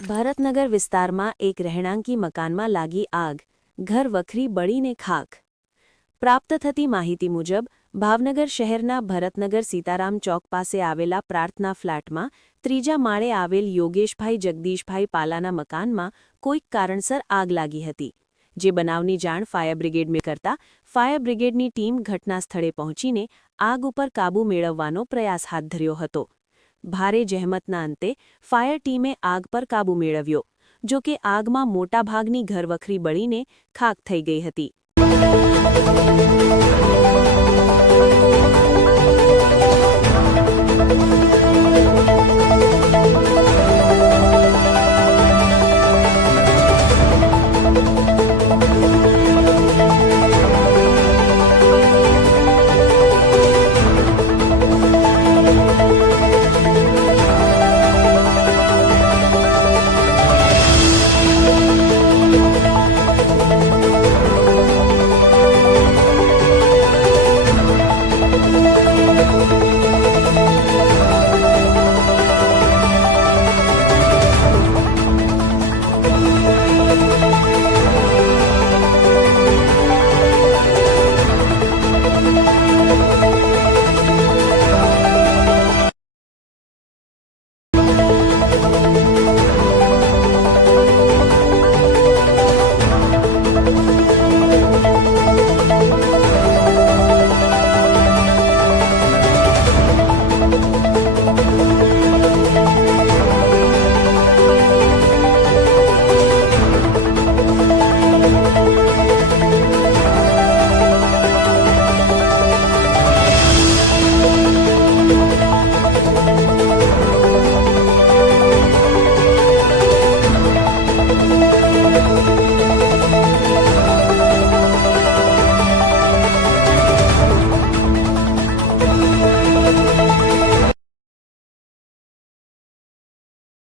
ભરતનગર વિસ્તારમાં એક રહેણાંકી મકાનમાં લાગી આગ. ઘર વખરી બળીને ખાખ. પ્રાપ્ત થતી માહિતી મુજબ, ભાવનગર શહેરના ભરતનગર સીતારામ ચોક પાસે આવેલા પ્રાર્થના ફ્લેટમાં ત્રીજા માળે આવેલ યોગેશભાઈ જગદીશભાઈ પાલાના મકાનમાં કોઈક કારણસર આગ લાગી હતી, જે બનાવની જાણ ફાયર બ્રિગેડને કરતા ફાયર બ્રિગેડની ટીમ ઘટના સ્થળે પહોંચીને આગ ઉપર કાબૂ મેળવવાનો પ્રયાસ હાથ ધર્યો હતો. ભારે જહેમતના અંતે ફાયર ટીમે આગ પર કાબૂ મેળવ્યો, જો કે આગમાં મોટાભાગની ઘરવખરી બળીને ખાક થઈ ગઈ હતી.